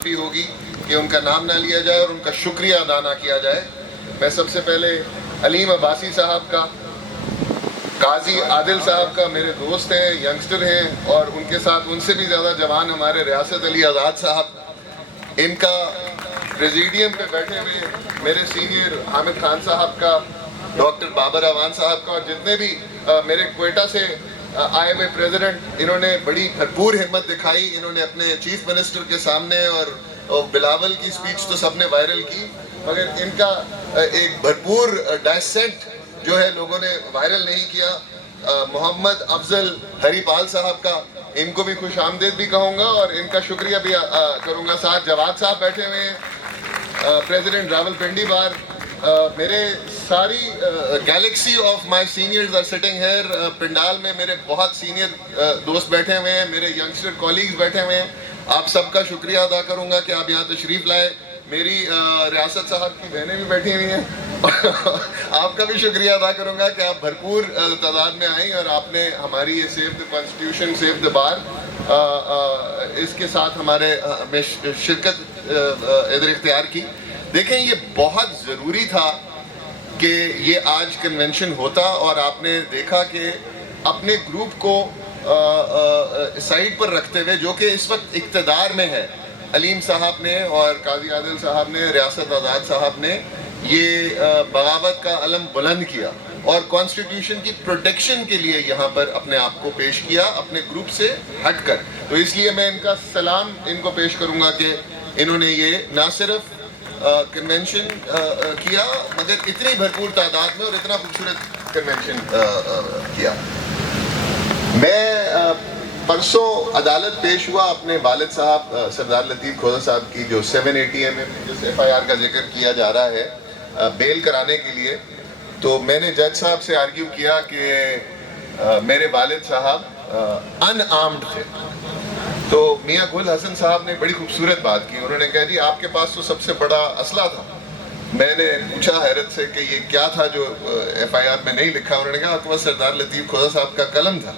भी होगी कि उनका नाम ना लिया जाए और उनका शुक्रिया अदा ना किया जाए। मैं सबसे पहले अलीम अब्बासी साहब का, काजी आदिल साहब का, मेरे दोस्त हैं, यंगस्टर हैं, और उनके साथ उनसे भी ज़्यादा जवान हमारे रियासत अली आज़ाद साहब, इनका प्रेसिडियम पे बैठे हुए मेरे सीनियर हामिद खान साहब का, डॉक्टर बाबर अवान साहब का, और जितने भी मेरे क्वेटा से आए हुए प्रेसिडेंट, इन्होंने बड़ी भरपूर हिम्मत दिखाई। इन्होंने अपने चीफ मिनिस्टर के सामने, और बिलावल की स्पीच तो सबने वायरल की, मगर इनका एक भरपूर डायसेंट जो है लोगों ने वायरल नहीं किया। मोहम्मद अफजल हरीपाल साहब का, इनको भी खुश आमदीद भी कहूँगा और इनका शुक्रिया भी करूँगा। साथ जवाद साहब बैठे हुए हैं, प्रेसिडेंट रावलपिंडी बार, मेरे सारी galaxy of my seniors are sitting here. पिंडाल में मेरे बहुत सीनियर दोस्त बैठे हुए हैं, मेरे यंगस्टर कॉलीग्स बैठे हुए हैं। आप सबका शुक्रिया अदा करूंगा कि आप यहाँ तशरीफ लाए। मेरी रियासत साहब की बहनें भी बैठी हुई हैं आपका भी शुक्रिया अदा करूंगा कि आप भरपूर तादाद में आई और आपने हमारी ये save the constitution save the bar इसके साथ हमारे शिरकत इधर इख्तियार की। देखें, ये बहुत ज़रूरी था कि ये आज कन्वेंशन होता, और आपने देखा कि अपने ग्रुप को साइड पर रखते हुए, जो कि इस वक्त इक़्तिदार में है, अलीम साहब ने और काजी आदिल साहब ने, रियासत आज़ाद साहब ने ये बगावत का अलम बुलंद किया और कॉन्स्टिट्यूशन की प्रोटेक्शन के लिए यहाँ पर अपने आप को पेश किया, अपने ग्रुप से हटकर। तो इसलिए मैं इनका सलाम इनको पेश करूँगा कि इन्होंने ये ना सिर्फ कन्वेंशन किया, मगर इतनी भरपूर तादाद में और इतना खूबसूरत कन्वेंशन किया। मैं परसों अदालत पेश हुआ अपने वालिद साहब सरदार लतीफ़ खोजा साहब की जो 780 में जिस FIR का जिक्र किया जा रहा है बेल कराने के लिए। तो मैंने जज साहब से आर्ग्यू किया कि मेरे वालिद साहब अनआर्म्ड थे। तो मियाँ गुल हसन साहब ने बड़ी खूबसूरत बात की। उन्होंने कहा, जी आपके पास तो सबसे बड़ा असला था। मैंने पूछा हैरत से कि ये क्या था जो FIR में नहीं लिखा। उन्होंने कहा, आपके पास सरदार लतीफ़ खोजा साहब का कलम था।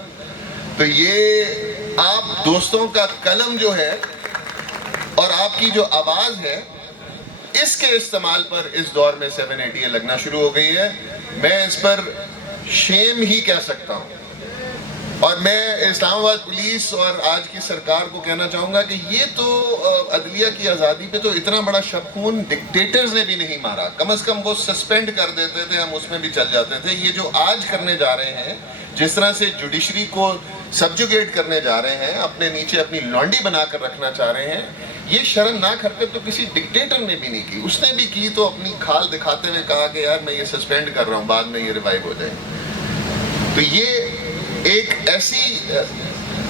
तो ये आप दोस्तों का कलम जो है और आपकी जो आवाज़ है, इसके इस्तेमाल पर इस दौर में 780 लगना शुरू हो गई है। मैं इस पर शेम ही कह सकता हूँ। और मैं इस्लामाबाद पुलिस और आज की सरकार को कहना चाहूँगा कि ये तो अदलिया की आज़ादी पे तो इतना बड़ा शबखून डिक्टेटर्स ने भी नहीं मारा। कम से कम वो सस्पेंड कर देते थे, हम उसमें भी चल जाते थे। ये जो आज करने जा रहे हैं, जिस तरह से जुडिशरी को सब्जुगेट करने जा रहे हैं, अपने नीचे अपनी लॉन्डी बनाकर रखना चाह रहे हैं, ये शर्मनाक हरकत तो किसी डिक्टेटर ने भी नहीं की। उसने भी की तो अपनी खाल दिखाते हुए कहा कि यार मैं ये सस्पेंड कर रहा हूँ, बाद में ये रिवाइव हो जाए। तो ये एक ऐसी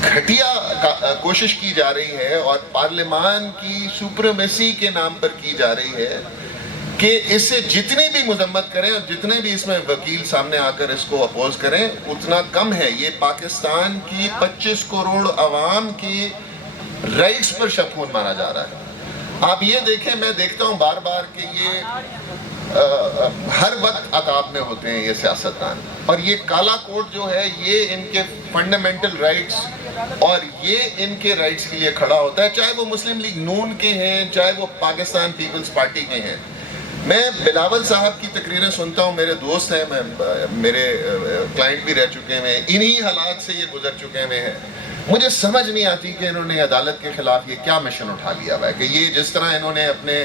घटिया कोशिश की जा रही है और पार्लियामान की सुप्रीमेसी के नाम पर की जा रही है कि इससे जितनी भी मजम्मत करें और जितने भी इसमें वकील सामने आकर इसको अपोज करें, उतना कम है। ये पाकिस्तान की 25 करोड़ आवाम की राइट्स पर शबखून मारा जा रहा है। आप ये देखें, मैं देखता हूँ बार बार कि ये हर वक्त अताब में होते हैं ये सियासतदान, और ये काला कोट जो है ये इनके फंडामेंटल राइट्स और ये इनके राइट्स के लिए खड़ा होता है, चाहे वो मुस्लिम लीग नून के हैं, चाहे वो पाकिस्तान पीपल्स पार्टी के हैं। मैं बिलावल साहब की तकरीरें सुनता हूँ, मेरे दोस्त हैं, मेरे क्लाइंट भी रह चुके हैं, इन्हीं हालात से ये गुजर चुके हुए हैं। मुझे समझ नहीं आती कि इन्होंने अदालत के खिलाफ ये क्या मिशन उठा लिया हुआ है कि ये जिस तरह इन्होंने अपने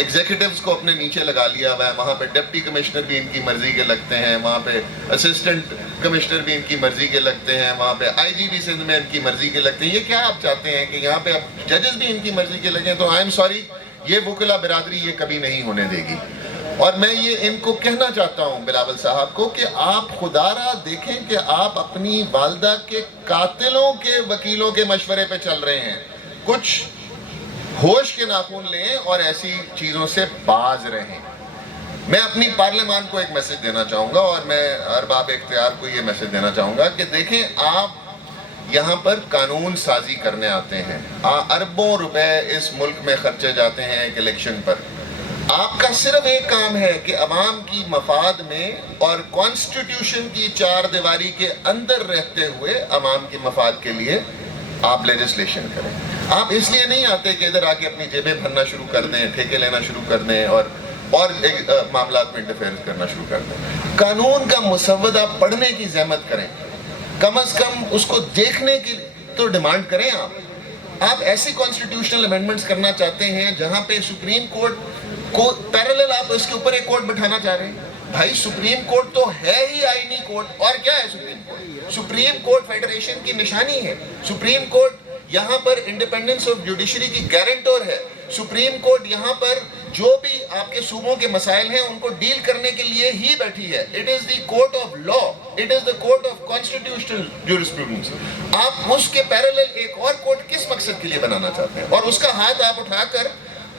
एग्जीक्यूटिव्स को अपने नीचे लगा लिया हुआ है, वहाँ पे डिप्टी कमिश्नर भी इनकी मर्जी के लगते हैं, वहाँ पे असिस्टेंट कमिश्नर भी इनकी मर्जी के लगते हैं, वहाँ पे IGP सिंध में इनकी मर्जी के लगते हैं। ये क्या आप चाहते हैं कि यहाँ पे जजेस भी इनकी मर्जी के लगे? तो आई एम सॉरी, ये वकीला बिरादरी ये कभी नहीं होने देगी। और मैं ये इनको कहना चाहता हूँ बिलावल साहब को कि आप खुदारा देखें कि आप अपनी वालदा के कातिलों के वकीलों के मशवरे पे चल रहे हैं। कुछ होश के नाखून लें और ऐसी चीज़ों से बाज रहें। मैं अपनी पार्लियामान को एक मैसेज देना चाहूँगा और मैं अरबाब इख्तियार को ये मैसेज देना चाहूँगा कि देखें, आप यहाँ पर कानून साजी करने आते हैं, अरबों रुपए इस मुल्क में खर्चे जाते हैं एक इलेक्शन पर। आपका सिर्फ एक काम है कि अवाम की मफाद में और कॉन्स्टिट्यूशन की चार दीवारी के अंदर रहते हुए अवाम के मफाद के लिए आप लेजिस्लेशन करें। آپ اس لیے نہیں آتے کہ ادھر آ کے اپنی جیبیں بھرنا شروع کر دیں, ٹھیکے لینا شروع کر دیں اور معاملات میں انٹرفیئرنس کرنا شروع کر دیں. قانون کا مسودہ پڑھنے کی زحمت کریں, کم از کم اس کو دیکھنے کی تو ڈیمانڈ کریں. آپ ایسی کانسٹیٹیوشنل امینڈمنٹس کرنا چاہتے ہیں جہاں پہ سپریم کورٹ کو پیرالل آپ اس کے اوپر ایک کورٹ بٹھانا چاہ رہے ہیں. بھائی سپریم کورٹ تو ہے ہی آئینی کورٹ, اور کیا ہے supreme court? Supreme court federation کی نشانی ہے. سپریم کورٹ یہاں پر انڈیپینڈنس آف جوڈیشری کی گارنٹور ہے. سپریم کورٹ یہاں پر جو بھی آپ کے صوبوں کے مسائل ہیں ان کو ڈیل کرنے کے لیے ہی بیٹھی ہے. It is the court of law, it is the court of constitutional jurisprudence. آپ اس کے پیرالل ایک اور کورٹ کس مقصد کے لیے بنانا چاہتے ہیں؟ اور اس کا ہاتھ آپ اٹھا کر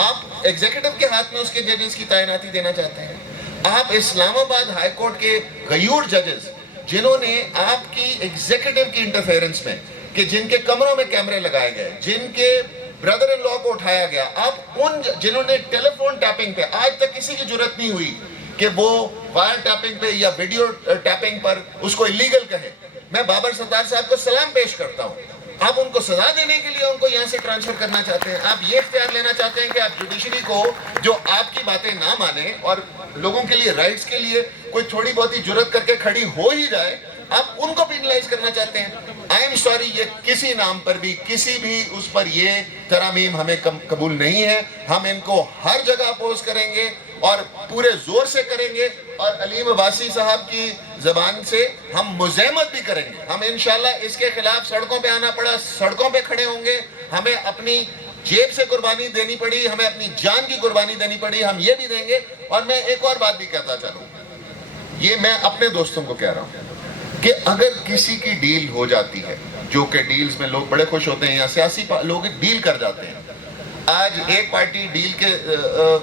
آپ ایگزیکٹو کے ہاتھ میں اس کے ججز کی تعیناتی دینا چاہتے ہیں. آپ اسلام آباد ہائی کورٹ کے غیور ججز جنہوں نے آپ کی ایگزیکٹو کی انٹرفیئرنس میں, کہ جن کے کمروں میں کیمرے لگائے گئے, جن کے برادر ان لا کو اٹھایا گیا, آپ ان جنہوں نے ٹیلی فون ٹیپنگ پہ آج تک کسی کی جرت نہیں ہوئی کہ وہ وائر ٹیپنگ پہ یا ویڈیو ٹیپنگ پر اس کو اللیگل کہے. میں بابر ستار صاحب کو سلام پیش کرتا ہوں. آپ ان کو سزا دینے کے لیے ان کو یہاں سے ٹرانسفر کرنا چاہتے ہیں. آپ یہ اختیار لینا چاہتے ہیں کہ آپ جوڈیشری کو جو آپ کی باتیں نہ مانے اور لوگوں کے لیے رائٹس کے لیے کوئی تھوڑی بہت ہی جرت کر کے کھڑی ہو ہی جائے, آپ ان کو پینلائز کرنا چاہتے ہیں. آئی ایم سوری, یہ کسی نام پر بھی کسی بھی اس پر یہ ترامیم ہمیں قبول نہیں ہے. ہم ان کو ہر جگہ اپوز کریں گے اور پورے زور سے کریں گے, اور علیم عباسی صاحب کی زبان سے ہم مزاحمت بھی کریں گے. ہم انشاءاللہ اس کے خلاف سڑکوں پہ آنا پڑا سڑکوں پہ کھڑے ہوں گے. ہمیں اپنی جیب سے قربانی دینی پڑی, ہمیں اپنی جان کی قربانی دینی پڑی, ہم یہ بھی دیں گے. اور میں ایک اور بات بھی کہتا چلوں, یہ میں اپنے دوستوں کو کہہ رہا ہوں کہ اگر کسی کی ڈیل ہو جاتی ہے, جو کہ ڈیلز میں لوگ بڑے خوش ہوتے ہیں یا سیاسی لوگ ڈیل کر جاتے ہیں, آج ایک پارٹی ڈیل کے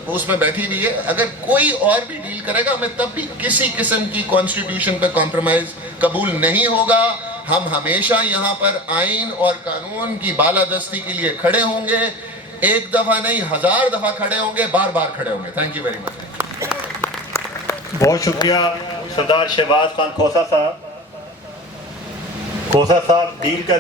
اس میں بیٹھی ہوئی ہے, اگر کوئی اور بھی ڈیل کرے گا ہمیں تب بھی کسی قسم کی کانسٹیٹیوشن پہ کمپرومائز قبول نہیں ہوگا. ہم ہمیشہ یہاں پر آئین اور قانون کی بالادستی کے لیے کھڑے ہوں گے. ایک دفعہ نہیں 1000 دفعہ کھڑے ہوں گے, بار بار کھڑے ہوں گے. Thank you very much. بہت شکریہ سردار شہباز خان کھوسہ صاحب. ڈیل کا